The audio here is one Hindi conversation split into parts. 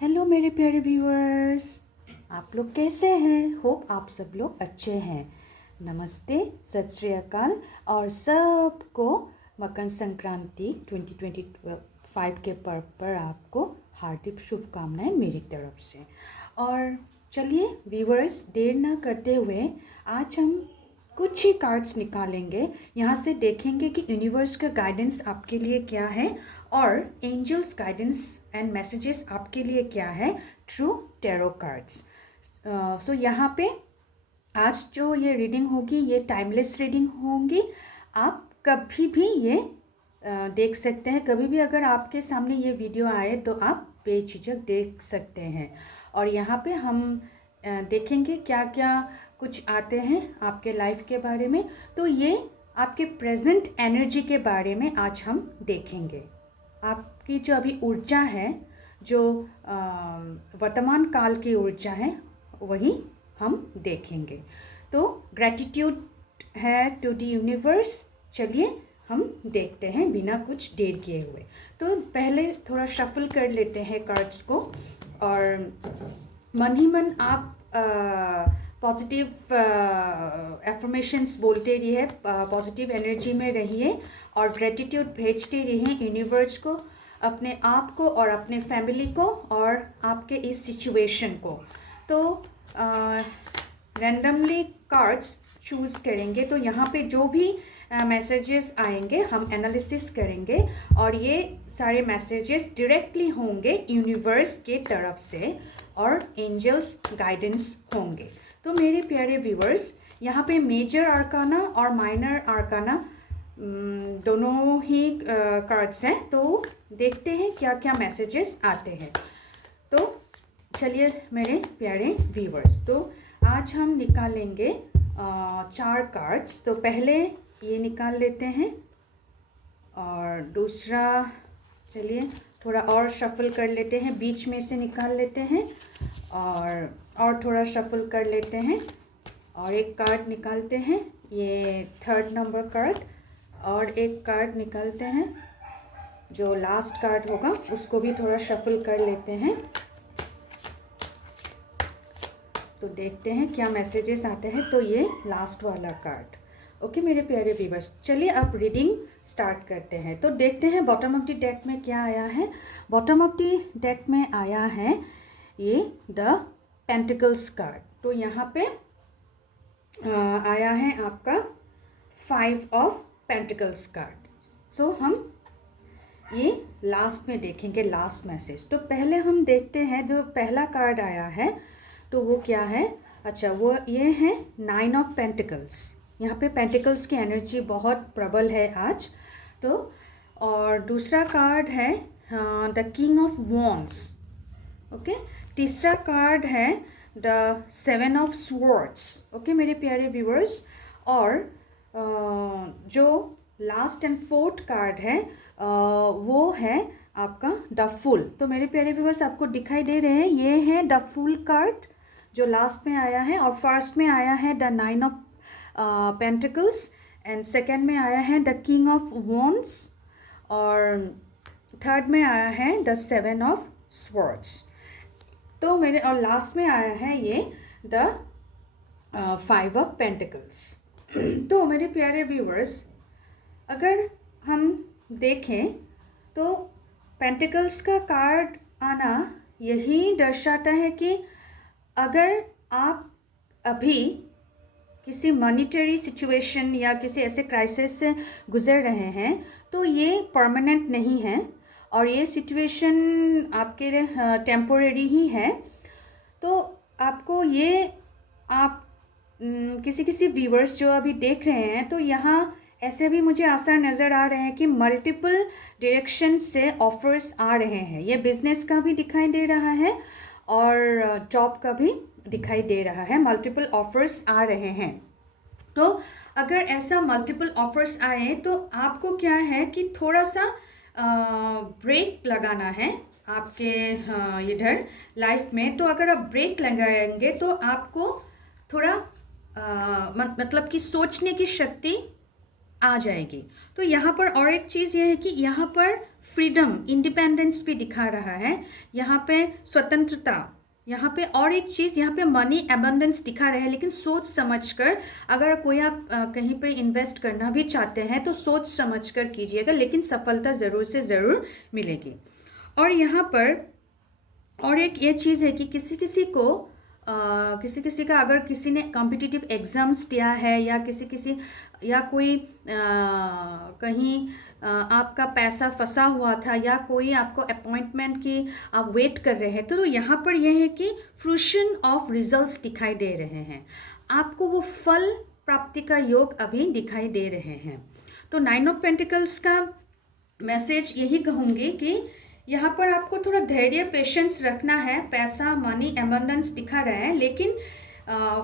हेलो मेरे प्यारे व्यूअर्स, आप लोग कैसे हैं? होप आप सब लोग अच्छे हैं। नमस्ते, सत श्री अकाल और सबको मकर संक्रांति 2025 के पर्व पर आपको हार्दिक शुभकामनाएं मेरी तरफ से। और चलिए व्यूअर्स, देर ना करते हुए आज हम कुछ ही कार्ड्स निकालेंगे। यहाँ से देखेंगे कि यूनिवर्स का गाइडेंस आपके लिए क्या है और एंजल्स गाइडेंस एंड मैसेजेस आपके लिए क्या है थ्रू टैरो कार्ड्स। सो यहाँ पे आज जो ये रीडिंग होगी ये टाइमलेस रीडिंग होंगी। आप कभी भी ये देख सकते हैं। कभी भी अगर आपके सामने ये वीडियो आए तो आप बेझिझक देख सकते हैं। और यहाँ पे हम देखेंगे क्या क्या कुछ आते हैं आपके लाइफ के बारे में। तो ये आपके प्रेजेंट एनर्जी के बारे में आज हम देखेंगे। आपकी जो अभी ऊर्जा है, जो वर्तमान काल की ऊर्जा है, वही हम देखेंगे। तो ग्रैटिट्यूड है टू द यूनिवर्स। चलिए हम देखते हैं बिना कुछ देर किए हुए। तो पहले थोड़ा शफल कर लेते हैं कार्ड्स को और मन ही मन आप पॉजिटिव एफर्मेशंस बोलते रहिए, पॉजिटिव एनर्जी में रहिए और ग्रेटिट्यूड भेजते रहिए यूनिवर्स को, अपने आप को और अपने फैमिली को और आपके इस सिचुएशन को। तो रैंडमली कार्ड्स चूज़ करेंगे। तो यहाँ पे जो भी मैसेजेस आएंगे हम एनालिसिस करेंगे और ये सारे मैसेजेस डायरेक्टली होंगे यूनिवर्स के तरफ से और एंजल्स गाइडेंस होंगे। तो मेरे प्यारे व्यूअर्स, यहाँ पे मेजर आर्काना और माइनर आर्काना दोनों ही कार्ड्स हैं। तो देखते हैं क्या क्या मैसेजेस आते हैं। तो चलिए मेरे प्यारे व्यूअर्स, तो आज हम निकालेंगे 4 कार्ड्स। तो पहले ये निकाल लेते हैं और दूसरा चलिए थोड़ा और शफल कर लेते हैं, बीच में से निकाल लेते हैं और थोड़ा शफल कर लेते हैं और एक कार्ड निकालते हैं, ये 3rd नंबर कार्ड। और एक कार्ड निकालते हैं, जो लास्ट कार्ड होगा उसको भी थोड़ा शफल कर लेते हैं। तो देखते हैं क्या मैसेजेस आते हैं। तो ये लास्ट वाला कार्ड। ओके मेरे प्यारे व्यूअर्स, चलिए अब रीडिंग स्टार्ट करते हैं। तो देखते हैं बॉटम ऑफ द डेक में क्या आया है। बॉटम ऑफ द डेक में आया है ये द पेंटिकल्स कार्ड। तो यहाँ पे आया है आपका 5 ऑफ पेंटिकल्स कार्ड। सो हम ये लास्ट में देखेंगे, लास्ट मैसेज। तो पहले हम देखते हैं जो पहला कार्ड आया है तो वो क्या है। अच्छा, वो ये है 9 ऑफ पेंटिकल्स। यहाँ पे पेंटिकल्स की एनर्जी बहुत प्रबल है आज। तो और दूसरा कार्ड है the king of wands. Okay, तीसरा कार्ड है द 7 ऑफ स्वॉर्ड्स। ओके मेरे प्यारे व्यूअर्स, और जो लास्ट एंड 4th कार्ड है वो है आपका द फूल। तो मेरे प्यारे व्यूअर्स, आपको दिखाई दे रहे हैं, ये है द फूल कार्ड जो लास्ट में आया है। और फर्स्ट में आया है the 9 of pentacles and second में आया है द किंग ऑफ वॉन्ड्स और थर्ड में आया है द 7 ऑफ स्वॉर्ड्स। तो मेरे और लास्ट में आया है ये द 5 ऑफ पेंटिकल्स। तो मेरे प्यारे व्यूअर्स, अगर हम देखें तो पेंटिकल्स का कार्ड आना यही दर्शाता है कि अगर आप अभी किसी मॉनिटरी सिचुएशन या किसी ऐसे क्राइसिस से गुजर रहे हैं तो ये परमानेंट नहीं है और ये सिचुएशन आपके लिए टेम्पोरेरी ही है। तो आपको ये आप किसी किसी व्यूअर्स जो अभी देख रहे हैं तो यहाँ ऐसे भी मुझे आसार नज़र आ रहे हैं कि मल्टीपल डायरेक्शन से ऑफर्स आ रहे हैं। ये बिजनेस का भी दिखाई दे रहा है और जॉब का भी दिखाई दे रहा है। मल्टीपल ऑफर्स आ रहे हैं। तो अगर ऐसा मल्टीपल ऑफर्स आए तो आपको क्या है कि थोड़ा सा ब्रेक लगाना है आपके इधर लाइफ में। तो अगर आप ब्रेक लगाएंगे तो आपको थोड़ा मतलब कि सोचने की शक्ति आ जाएगी। तो यहाँ पर और एक चीज़ ये है कि यहाँ पर फ्रीडम, इंडिपेंडेंस भी दिखा रहा है, यहाँ पे स्वतंत्रता, यहाँ पे और एक चीज़, यहाँ पे मनी एबंडेंस दिखा रहा है। लेकिन सोच समझकर, अगर कोई आप कहीं पे इन्वेस्ट करना भी चाहते हैं तो सोच समझकर कीजिएगा, लेकिन सफलता ज़रूर से ज़रूर मिलेगी। और यहाँ पर और एक ये चीज़ है कि किसी किसी को किसी का, अगर किसी ने कॉम्पिटिटिव एग्ज़ाम्स दिया है या किसी या कोई कहीं आपका पैसा फंसा हुआ था या कोई आपको अपॉइंटमेंट की आप वेट कर रहे हैं, तो यहाँ पर यह है कि फ्रूशन ऑफ रिजल्ट्स दिखाई दे रहे हैं, आपको वो फल प्राप्ति का योग अभी दिखाई दे रहे हैं। तो 9 ऑफ पेंटिकल्स का मैसेज यही कहूँगी कि यहाँ पर आपको थोड़ा धैर्य, पेशेंस रखना है। पैसा, मनी, एबंडेंस दिखा रहा है, लेकिन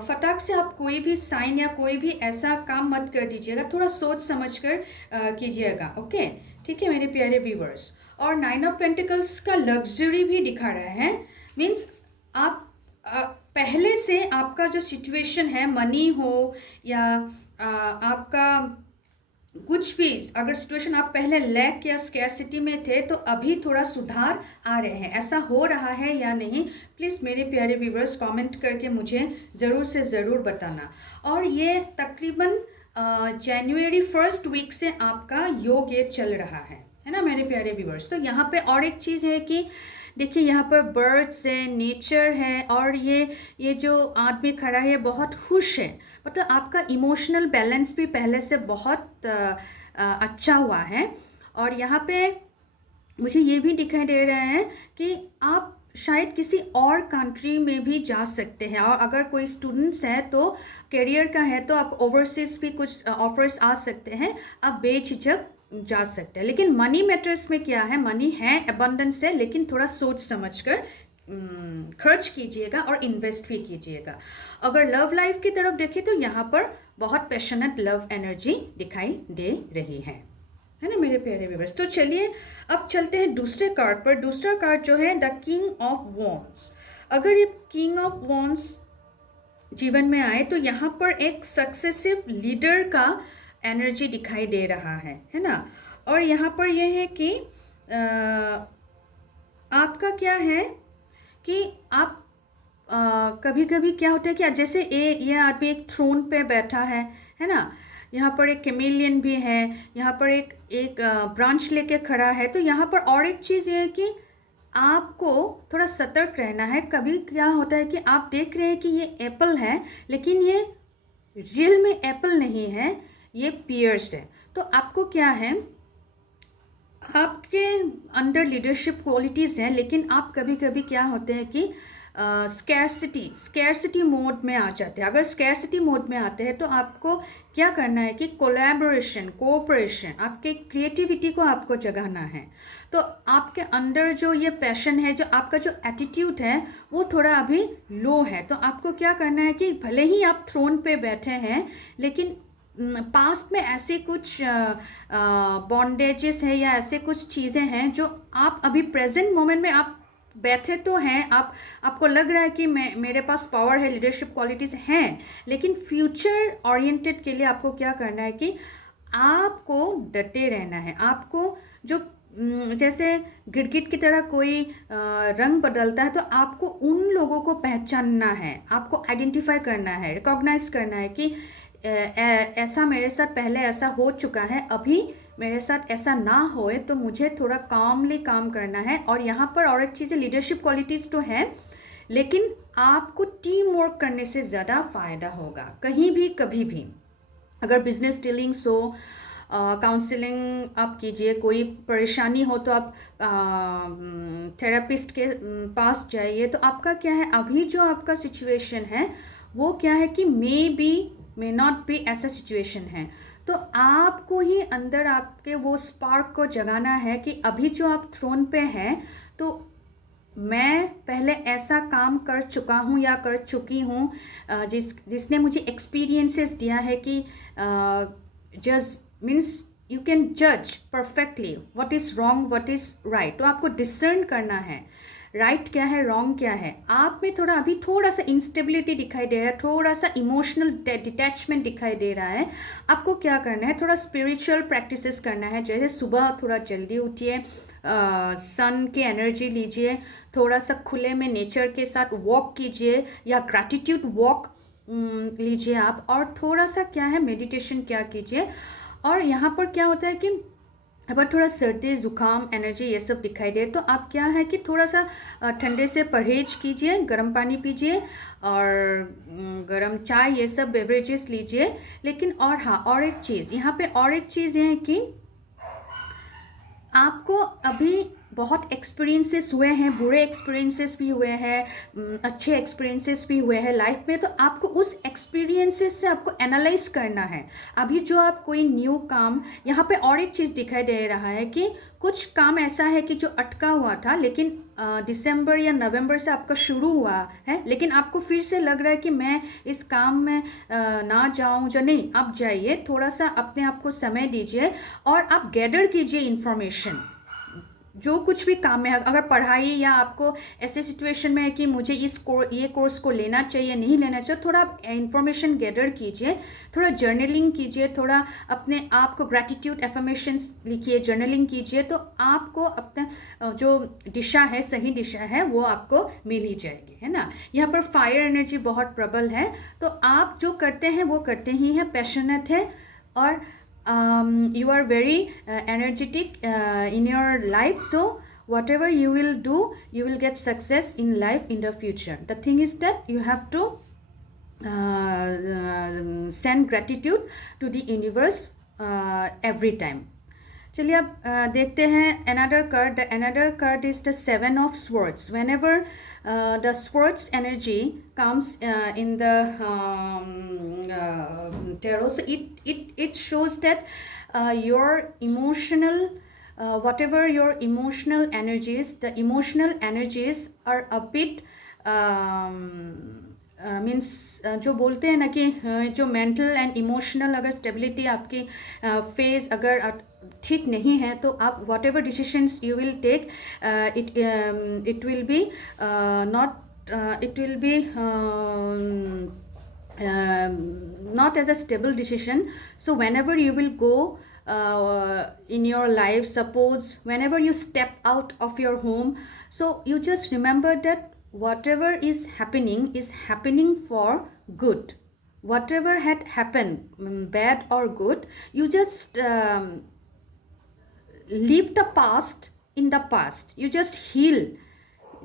फटाक से आप कोई भी साइन या कोई भी ऐसा काम मत कर दीजिएगा, थोड़ा सोच समझ कर कीजिएगा। ओके, ठीक है मेरे प्यारे व्यूवर्स। और 9 ऑफ पेंटिकल्स का लग्जरी भी दिखा रहा है, मीन्स आप पहले से आपका जो सिचुएशन है, मनी हो या आपका कुछ भी, अगर सिचुएशन आप पहले लैक या स्कैरसिटी में थे तो अभी थोड़ा सुधार आ रहे हैं। ऐसा हो रहा है या नहीं, प्लीज़ मेरे प्यारे व्यूवर्स कमेंट करके मुझे ज़रूर से ज़रूर बताना। और ये तकरीबन जनवरी 1st वीक से आपका योग ये चल रहा है ना मेरे प्यारे व्यूवर्स। तो यहाँ पे और एक चीज़ है कि देखिए यहाँ पर बर्ड्स है, नेचर है, और ये जो आदमी खड़ा है बहुत खुश है, मतलब आपका इमोशनल बैलेंस भी पहले से बहुत अच्छा हुआ है। और यहाँ पे मुझे ये भी दिखाई दे रहा है कि आप शायद किसी और कंट्री में भी जा सकते हैं, और अगर कोई स्टूडेंट्स हैं तो करियर का है तो आप ओवरसीज भी कुछ ऑफर्स आ सकते हैं, आप बेझिझक जा सकते हैं। लेकिन मनी मैटर्स में क्या है, मनी है, अबंडेंस है, लेकिन थोड़ा सोच समझकर खर्च कीजिएगा और इन्वेस्ट भी कीजिएगा। अगर लव लाइफ की तरफ देखें तो यहाँ पर बहुत पैशनेट लव एनर्जी दिखाई दे रही है ना मेरे प्यारे व्यूअर्स। तो चलिए अब चलते हैं दूसरे कार्ड पर। दूसरा कार्ड जो है द किंग ऑफ वॉन्ड्स। अगर ये किंग ऑफ वॉन्ड्स जीवन में आए तो यहाँ पर एक सक्सेसिव लीडर का एनर्जी दिखाई दे रहा है ना। और यहाँ पर यह है कि आपका क्या है कि आप कभी कभी क्या होता है कि जैसे ये आदमी एक थ्रोन पे बैठा है ना, यहाँ पर एक कैमेलियन भी है, यहाँ पर एक ब्रांच लेके खड़ा है। तो यहाँ पर और एक चीज़ ये है कि आपको थोड़ा सतर्क रहना है। कभी क्या होता है कि आप देख रहे हैं कि ये एप्पल है, लेकिन ये रियल में एप्पल नहीं है, ये पियर्स है। तो आपको क्या है, आपके अंदर लीडरशिप क्वालिटीज़ हैं, लेकिन आप कभी कभी क्या होते हैं कि स्कैरसिटी मोड में आ जाते हैं। अगर स्कैरसिटी मोड में आते हैं तो आपको क्या करना है कि कोलैबोरेशन, कोऑपरेशन, आपके क्रिएटिविटी को आपको जगाना है। तो आपके अंदर जो ये पैशन है, जो आपका जो एटीट्यूड है, वो थोड़ा अभी लो है। तो आपको क्या करना है कि भले ही आप थ्रोन पे बैठे हैं, लेकिन पास्ट में ऐसे कुछ बॉन्डेजेस है या ऐसे कुछ चीज़ें हैं जो आप अभी प्रेजेंट मोमेंट में आप बैठे तो हैं, आपको लग रहा है कि मेरे पास पावर है, लीडरशिप क्वालिटीज़ हैं, लेकिन फ्यूचर ओरिएंटेड के लिए आपको क्या करना है कि आपको डटे रहना है। आपको जो जैसे गिरगिट की तरह कोई रंग बदलता है, तो आपको उन लोगों को पहचानना है, आपको आइडेंटिफाई करना है, रिकॉग्नाइज करना है कि ऐसा मेरे साथ पहले ऐसा हो चुका है, अभी मेरे साथ ऐसा ना होए, तो मुझे थोड़ा कामली काम करना है। और यहाँ पर और एक चीज़ है, लीडरशिप क्वालिटीज़ तो है, लेकिन आपको टीम वर्क करने से ज़्यादा फ़ायदा होगा कहीं भी कभी भी। अगर बिजनेस डीलिंग्स हो, काउंसलिंग आप कीजिए, कोई परेशानी हो तो आप थेरेपिस्ट के पास जाइए। तो आपका क्या है, अभी जो आपका सिचुएशन है वो क्या है कि मे नॉट बी ऐसा सिचुएशन है। तो आपको ही अंदर आपके वो स्पार्क को जगाना है कि अभी जो आप थ्रोन पे हैं, तो मैं पहले ऐसा काम कर चुका हूँ या कर चुकी हूँ जिसने मुझे एक्सपीरियंसेस दिया है कि जस्ट मीन्स यू कैन जज perfectly what is wrong, what is right. तो आपको डिसर्न करना है राइट क्या है, रॉन्ग क्या है। आप में थोड़ा अभी थोड़ा सा इंस्टेबिलिटी दिखाई दे रहा है, थोड़ा सा इमोशनल डिटैचमेंट दिखाई दे रहा है। आपको क्या करना है, थोड़ा स्पिरिचुअल प्रैक्टिसेस करना है। जैसे सुबह थोड़ा जल्दी उठिए, सन की एनर्जी लीजिए, थोड़ा सा खुले में नेचर के साथ वॉक कीजिए या ग्रैटिट्यूड वॉक लीजिए आप, और थोड़ा सा क्या है मेडिटेशन क्या कीजिए। और यहाँ पर क्या होता है कि अगर थोड़ा सर्दी जुकाम एनर्जी ये सब दिखाई दे तो आप क्या है कि थोड़ा सा ठंडे से परहेज कीजिए, गर्म पानी पीजिए और गर्म चाय ये सब बेवरेजेस लीजिए। लेकिन और हाँ, और एक चीज़ यहाँ पे, और एक चीज़ ये है कि आपको अभी बहुत एक्सपीरियंसेस हुए हैं, बुरे एक्सपीरियंसेस भी हुए हैं, अच्छे एक्सपीरियंसेस भी हुए हैं लाइफ में। तो आपको उस एक्सपीरियंसेस से आपको एनालाइज करना है। अभी जो आप कोई न्यू काम, यहाँ पे और एक चीज़ दिखाई दे रहा है कि कुछ काम ऐसा है कि जो अटका हुआ था, लेकिन दिसंबर या नवंबर से आपका शुरू हुआ है, लेकिन आपको फिर से लग रहा है कि मैं इस काम में ना जाऊं। जो नहीं, आप जाइए, थोड़ा सा अपने आप को समय दीजिए और आप गैदर कीजिए इन्फॉर्मेशन। जो कुछ भी काम है, अगर पढ़ाई या आपको ऐसे सिचुएशन में है कि मुझे ये कोर्स को लेना चाहिए नहीं लेना चाहिए, थोड़ा आप इन्फॉर्मेशन गैदर कीजिए, थोड़ा जर्नलिंग कीजिए, थोड़ा अपने आप को ग्रैटिट्यूड एफर्मेशंस लिखिए, जर्नलिंग कीजिए। तो आपको अपना जो दिशा है, सही दिशा है, वो आपको मिल ही जाएगी, है ना। यहाँ पर फायर एनर्जी बहुत प्रबल है, तो आप जो करते हैं वो करते ही हैं, पैशनेट है, और you are very energetic in your life. So whatever you will do, you will get success in life in the future. The thing is that you have to send gratitude to the universe every time. चलिए अब देखते हैं another card. The another card is the Seven of Swords. Whenever the Swords energy comes in the tarot, so it shows that your emotional whatever your emotional energies, the emotional energies are a bit means जो बोलते हैं ना कि जो मेंटल एंड इमोशनल अगर स्टेबिलिटी आपकी फेज अगर ठीक नहीं है, तो आप whatever decisions you will take, it will be not, it will be not as a stable decision. So whenever you will go in your life, suppose whenever you step out of your home, so you just remember that whatever is happening for good. Whatever had happened, bad or good, you just leave the past in the past. You just heal,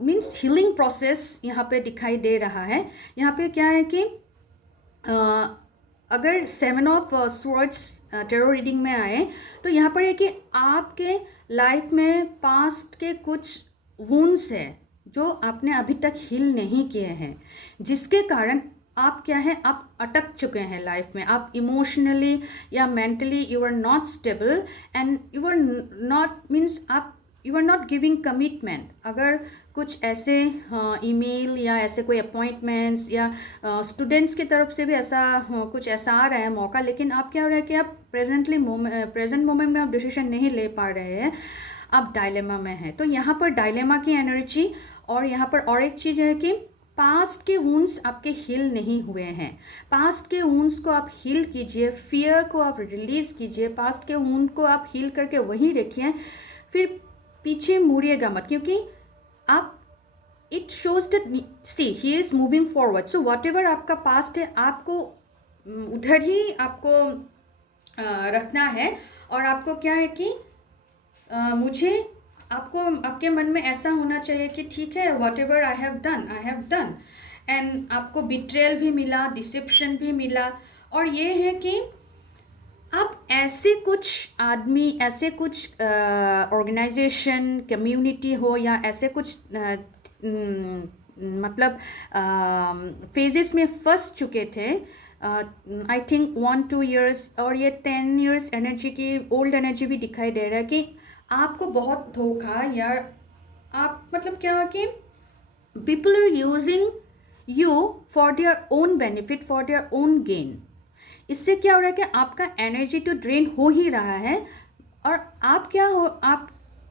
means healing process यहाँ पे दिखाई दे रहा है। यहाँ पे क्या है कि अगर seven of swords tarot reading में आए, तो यहाँ पर है कि आपके लाइफ में पास्ट के कुछ वुंड्स हैं जो आपने अभी तक हील नहीं किए हैं, जिसके कारण आप क्या है, आप अटक चुके हैं लाइफ में। आप इमोशनली या mentally you are not stable and you are not, means आप you are not giving commitment. अगर कुछ ऐसे ईमेल या ऐसे कोई अपॉइंटमेंट्स या स्टूडेंट्स की तरफ से भी ऐसा कुछ ऐसा आ रहा है मौका, लेकिन आप क्या हो रहा है कि आप प्रेजेंट मोमेंट में आप डिसीजन नहीं ले पा रहे हैं, आप डायलेमा में हैं। तो यहाँ पर डायलेमा की एनर्जी, और यहाँ पर और एक चीज़ है कि पास्ट के वुंड्स आपके हील नहीं हुए हैं। पास्ट के वुंड्स को आप हील कीजिए, फियर को आप रिलीज़ कीजिए, पास्ट के वुंड को आप हील करके वहीं रखिए, फिर पीछे मुड़िएगा मत, क्योंकि आप it shows that see he is moving forward. So what आपका पास्ट है, आपको उधर ही आपको रखना है। और आपको क्या है कि मुझे आपको आपके मन में ऐसा होना चाहिए कि ठीक है, what ever I have done. And आपको बिट्रेयल भी मिला, डिसेप्शन भी मिला, और ये है कि आप ऐसे कुछ आदमी, ऐसे कुछ ऑर्गेनाइजेशन, कम्युनिटी हो या ऐसे कुछ मतलब फेजेस में फंस चुके थे, आई थिंक 1-2 years, और ये 10 years एनर्जी की ओल्ड एनर्जी भी दिखाई दे रहा है कि आपको बहुत धोखा, या आप मतलब क्या है कि people are using you for their own benefit, for their own gain. इससे क्या हो रहा है कि आपका एनर्जी तो ड्रेन हो ही रहा है, और आप क्या हो, आप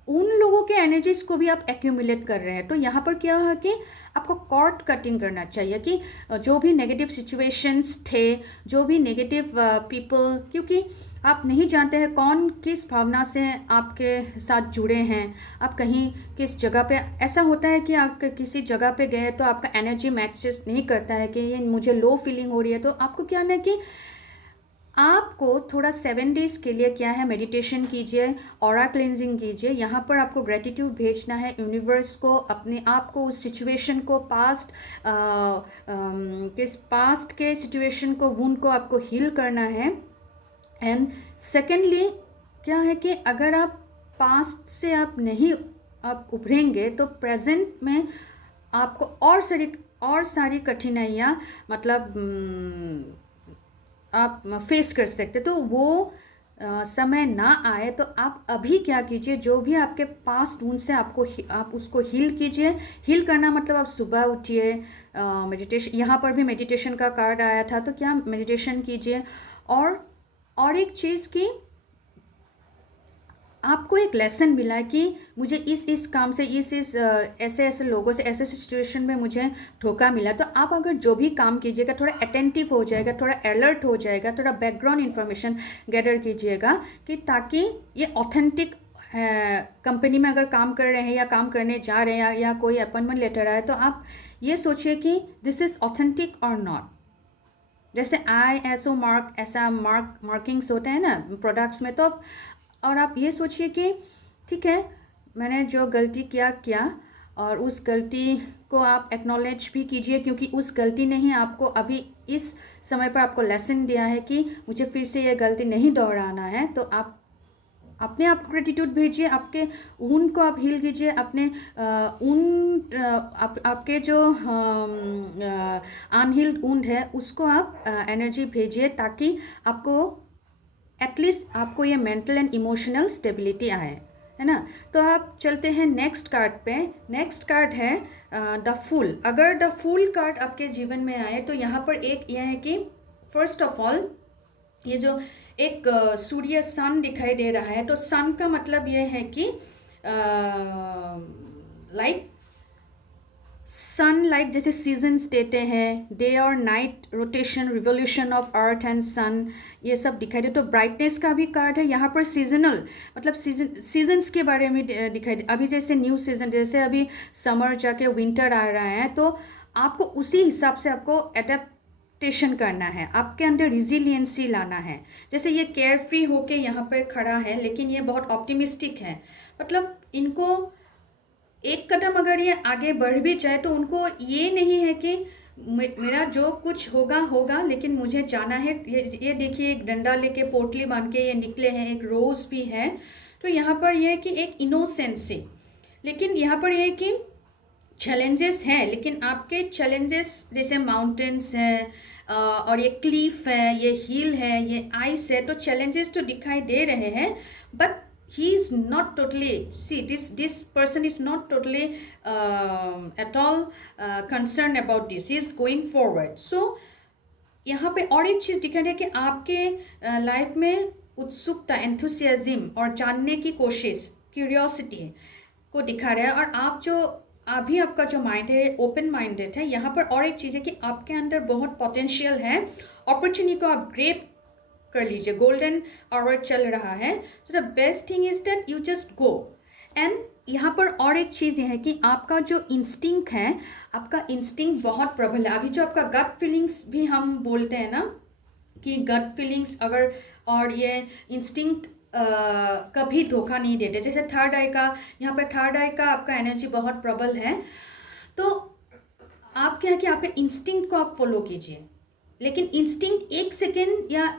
उन लोगों के एनर्जीज को भी आप एक्यूमुलेट कर रहे हैं। तो यहाँ पर क्या है कि आपको कॉर्ड कटिंग करना चाहिए कि जो भी नेगेटिव सिचुएशंस थे, जो भी नेगेटिव पीपल, क्योंकि आप नहीं जानते हैं कौन किस भावना से आपके साथ जुड़े हैं। आप कहीं किस जगह पे, ऐसा होता है कि आप किसी जगह पे गए तो आपका एनर्जी मैचेस नहीं करता है कि ये मुझे लो फीलिंग हो रही है, तो आपको क्या है कि आपको थोड़ा 7 डेज़ के लिए क्या है मेडिटेशन कीजिए, ऑरा क्लेंजिंग कीजिए। यहाँ पर आपको ग्रेटिट्यूड भेजना है यूनिवर्स को, अपने आप को, उस सिचुएशन को, पास्ट के सिचुएशन को, वुंड को आपको हील करना है। एंड सेकेंडली क्या है कि अगर आप पास्ट से आप नहीं आप उभरेंगे तो प्रेजेंट में आपको और सारी कठिनाइयाँ मतलब आप फेस कर सकते। तो वो समय ना आए तो आप अभी क्या कीजिए, जो भी आपके पास्ट वुंड से आप उसको हील कीजिए। हील करना मतलब आप सुबह उठिए, मेडिटेशन, यहाँ पर भी मेडिटेशन का कार्ड आया था, तो क्या मेडिटेशन कीजिए। और एक चीज़ की आपको एक लेसन मिला कि मुझे इस काम से ऐसे ऐसे लोगों से ऐसे सिचुएशन में मुझे धोखा मिला, तो आप अगर जो भी काम कीजिएगा थोड़ा अटेंटिव हो जाएगा, थोड़ा अलर्ट हो जाएगा, थोड़ा बैकग्राउंड इन्फॉर्मेशन गैदर कीजिएगा कि ताकि ये ऑथेंटिक कंपनी में अगर काम कर रहे हैं या काम करने जा रहे हैं या कोई अपॉइंटमेंट लेटर आए तो आप ये सोचिए कि दिस इज़ ऑथेंटिक और नॉट। जैसे ISO मार्किंग्स होते हैं ना प्रोडक्ट्स में, तो और आप ये सोचिए कि ठीक है मैंने जो गलती किया और उस गलती को आप एक्नॉलेज भी कीजिए, क्योंकि उस गलती ने ही आपको अभी इस समय पर आपको लेसन दिया है कि मुझे फिर से ये गलती नहीं दोहराना है। तो आप अपने आप को ग्रेटिट्यूड भेजिए, आपके ऊन को आप हील कीजिए, अपने आपके जो अनहील्ड वुंड है उसको आप एनर्जी भेजिए ताकि आपको एटलीस्ट आपको ये मेंटल एंड इमोशनल स्टेबिलिटी आए, है ना। तो आप चलते हैं नेक्स्ट कार्ड पे। नेक्स्ट कार्ड है द फूल। अगर द फूल कार्ड आपके जीवन में आए तो यहाँ पर एक यह है कि फर्स्ट ऑफ ऑल ये जो एक सूर्य सन दिखाई दे रहा है, तो सन का मतलब ये है कि लाइक सन, लाइक जैसे सीजन्स देते हैं, डे और night rotation, revolution of earth and sun, ये सब दिखाई दे। तो ब्राइटनेस का भी कार्ड है यहाँ पर, सीजनल मतलब सीजन्स के बारे में दिखाई दे। अभी जैसे न्यू सीजन, जैसे अभी समर जाके विंटर आ रहा है, तो आपको उसी हिसाब से आपको एडेप्टेशन करना है, आपके अंदर रिजिलियंसी लाना है। जैसे ये केयर फ्री होके यहाँ पर खड़ा है, लेकिन ये बहुत ऑप्टिमिस्टिक है। मतलब इनको एक कदम अगर ये आगे बढ़ भी जाए तो उनको ये नहीं है कि मेरा जो कुछ होगा, लेकिन मुझे जाना है। ये देखिए एक डंडा लेके पोटली बांध के ये निकले हैं, एक रोज़ भी है। तो यहाँ पर ये है कि एक इनोसेंसी, लेकिन यहाँ पर ये है कि चैलेंजेस हैं, लेकिन आपके चैलेंजेस जैसे माउंटेन्स हैं और ये क्लीफ है, ये हिल है, ये आइस है, तो चैलेंजेस तो दिखाई दे रहे हैं, but he is not totally, see this person is not totally at all concerned about this, he is going forward. So यहाँ पे और एक चीज़ दिखा रही है कि आपके लाइफ में उत्सुकता, एंथुसियाज्म और जानने की कोशिश, क्यूरियोसिटी को दिखा रहा है। और आप जो अभी आपका जो माइंड है ओपन माइंडेड है। यहाँ पर और एक चीज़ है कि आपके अंदर बहुत पोटेंशियल है, अपॉर्चुनिटी को आप ग्रेप कर लीजिए। गोल्डन आवर चल रहा है, so the best thing is that you just go. And यहाँ पर और एक चीज़ ये है कि आपका जो इंस्टिंक्ट है, आपका इंस्टिंक्ट बहुत प्रबल है। अभी जो आपका गट फीलिंग्स भी हम बोलते हैं ना कि गट फीलिंग्स अगर, और ये इंस्टिंक्ट कभी धोखा नहीं देते। जैसे थर्ड आई का, यहाँ पर थर्ड आई का आपका एनर्जी बहुत प्रबल है, तो आप क्या है कि आपके इंस्टिंक्ट को आप फॉलो कीजिए, लेकिन इंस्टिंक्ट एक सेकेंड या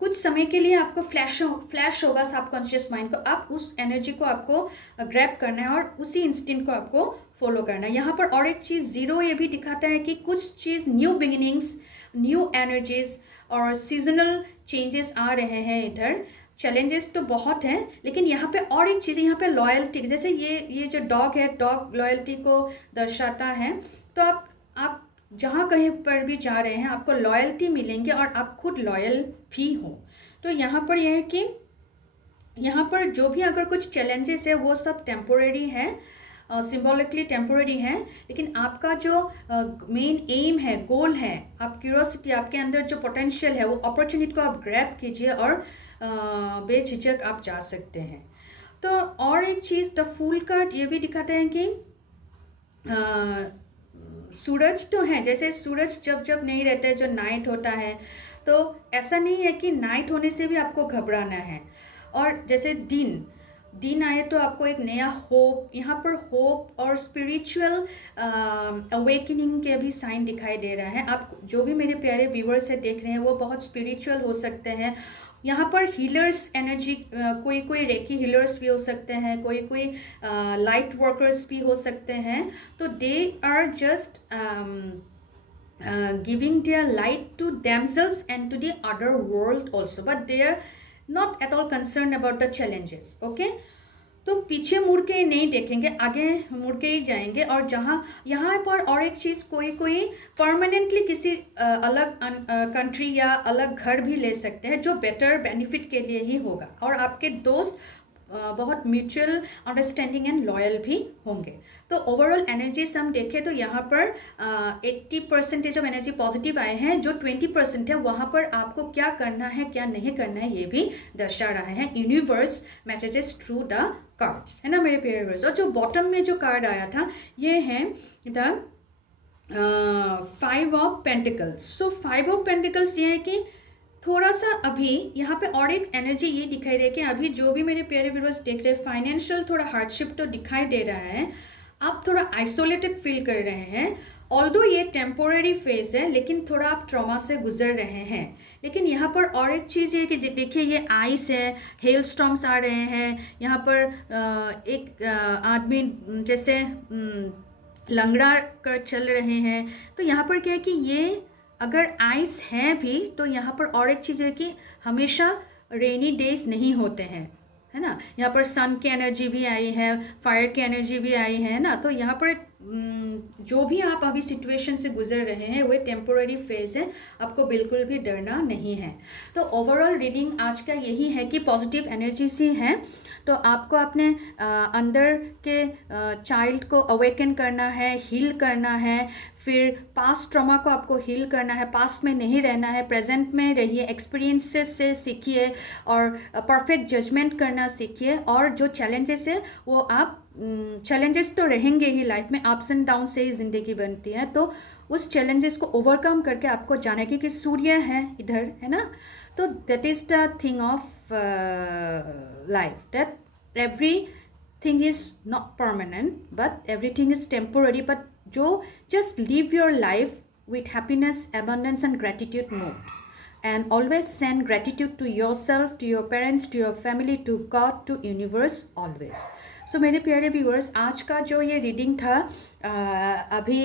कुछ समय के लिए आपको फ्लैश होगा सबकॉन्शियस माइंड को, आप उस एनर्जी को आपको ग्रैब करना है और उसी इंस्टिंक्ट को आपको फॉलो करना है। यहाँ पर और एक चीज़ जीरो ये भी दिखाता है कि कुछ चीज़ न्यू बिगिनिंग्स, न्यू एनर्जीज और सीजनल चेंजेस आ रहे हैं इधर। चैलेंजेस तो बहुत हैं, लेकिन यहाँ पे और एक चीज़, यहाँ पे लॉयल्टी, जैसे ये जो डॉग है, डॉग लॉयल्टी को दर्शाता है। तो आप जहाँ कहीं पर भी जा रहे हैं आपको लॉयल्टी मिलेंगे और आप खुद लॉयल भी हो। तो यहाँ पर यह है कि यहाँ पर जो भी अगर कुछ चैलेंजेस है वो सब टेम्पोरेरी है, सिम्बॉलिकली टेम्पोरेरी है, लेकिन आपका जो मेन एम है, गोल है, आप क्यूरोसिटी, आपके अंदर जो पोटेंशियल है, वो अपॉर्चुनिटी को आप ग्रैब कीजिए और बेझिझक आप जा सकते हैं। तो और एक चीज़, द फूल कार्ड ये भी दिखाते हैं कि सूरज तो है, जैसे सूरज जब जब नहीं रहता है, जो नाइट होता है, तो ऐसा नहीं है कि नाइट होने से भी आपको घबराना है। और जैसे दिन दिन आए तो आपको एक नया होप, यहाँ पर होप और स्पिरिचुअल अवेकनिंग के भी साइन दिखाई दे रहा है। आप जो भी मेरे प्यारे व्यूअर्स से देख रहे हैं वो बहुत स्पिरिचुअल हो सकते हैं। यहाँ पर हीलर्स एनर्जी, कोई कोई रेकी हीलर्स भी हो सकते हैं, कोई कोई लाइट वर्कर्स भी हो सकते हैं। तो they are just giving their light to themselves and to the other world also, but they are not at all concerned about the challenges. Okay, तो पीछे मुड़ के नहीं देखेंगे, आगे मुड़ के ही जाएंगे। और जहाँ यहाँ पर और एक चीज़, कोई कोई परमानेंटली किसी अलग कंट्री या अलग घर भी ले सकते हैं, जो बेटर बेनिफिट के लिए ही होगा। और आपके दोस्त बहुत म्यूचुअल अंडरस्टैंडिंग एंड लॉयल भी होंगे। तो ओवरऑल एनर्जीज हम देखें तो यहाँ पर 80% ऑफ एनर्जी पॉजिटिव आए हैं, जो 20% है वहाँ पर आपको क्या करना है क्या नहीं करना है ये भी दर्शा रहा है universe messages through the cards, है ना मेरे प्यारे व्यूअर्स। और जो बॉटम में जो कार्ड आया था ये है the 5 of pentacles. So 5 of pentacles ये है कि थोड़ा सा अभी यहाँ पे और एक एनर्जी ये दिखाई दे कि अभी जो भी मेरे प्यारे व्यूअर्स देख रहे हैं, फाइनेंशियल थोड़ा हार्डशिप तो दिखाई दे रहा है, आप थोड़ा आइसोलेटेड फील कर रहे हैं। ऑल्दो ये टेम्पोरेरी फेज है, लेकिन थोड़ा आप ट्रॉमा से गुजर रहे हैं। लेकिन यहाँ पर और एक चीज़ है कि देखिए ये आइस है, हेल स्टॉर्म्स आ रहे हैं। यहाँ पर एक आदमी जैसे लंगड़ा कर चल रहे हैं। तो यहाँ पर क्या है कि ये अगर आइस है भी तो यहाँ पर और एक चीज़ है कि हमेशा रेनी डेज नहीं होते हैं, है ना। यहाँ पर सन की एनर्जी भी आई है, फायर की एनर्जी भी आई है ना। तो यहाँ पर जो भी आप अभी सिचुएशन से गुजर रहे हैं वो टेम्पोररी फेज है, आपको बिल्कुल भी डरना नहीं है। तो ओवरऑल रीडिंग आज का यही है कि पॉजिटिव एनर्जीज ही हैं। तो आपको अपने अंदर के चाइल्ड को अवेकन करना है, हील करना है, फिर पास्ट ट्रॉमा को आपको हील करना है, पास्ट में नहीं रहना है, प्रेजेंट में रहिए, एक्सपीरियंसेस से सीखिए और परफेक्ट जजमेंट करना सीखिए। और जो चैलेंजेस है वो आप, चैलेंजेस तो रहेंगे ही लाइफ में, अप्स एंड डाउन से ही ज़िंदगी बनती है। तो उस चैलेंजेस को ओवरकम करके आपको जाना, क्योंकि सूर्य है इधर, है ना। तो that is the thing of life, that everything is not permanent but everything is temporary, but जो just live your life with happiness, abundance and gratitude mode, and always send gratitude to yourself, to your parents, to your family, to God, to universe always. So मेरे प्यारे व्यूअर्स, आज का जो ये रीडिंग था अभी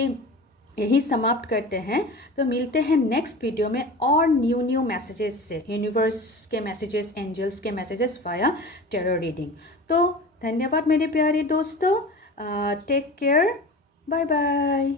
यही समाप्त करते हैं। तो मिलते हैं नेक्स्ट वीडियो में और न्यू मैसेजेस से, यूनिवर्स के मैसेजेस, एंजल्स के मैसेजेस वाया टेरो रीडिंग। तो धन्यवाद मेरे प्यारे दोस्तों, टेक केयर, बाय बाय।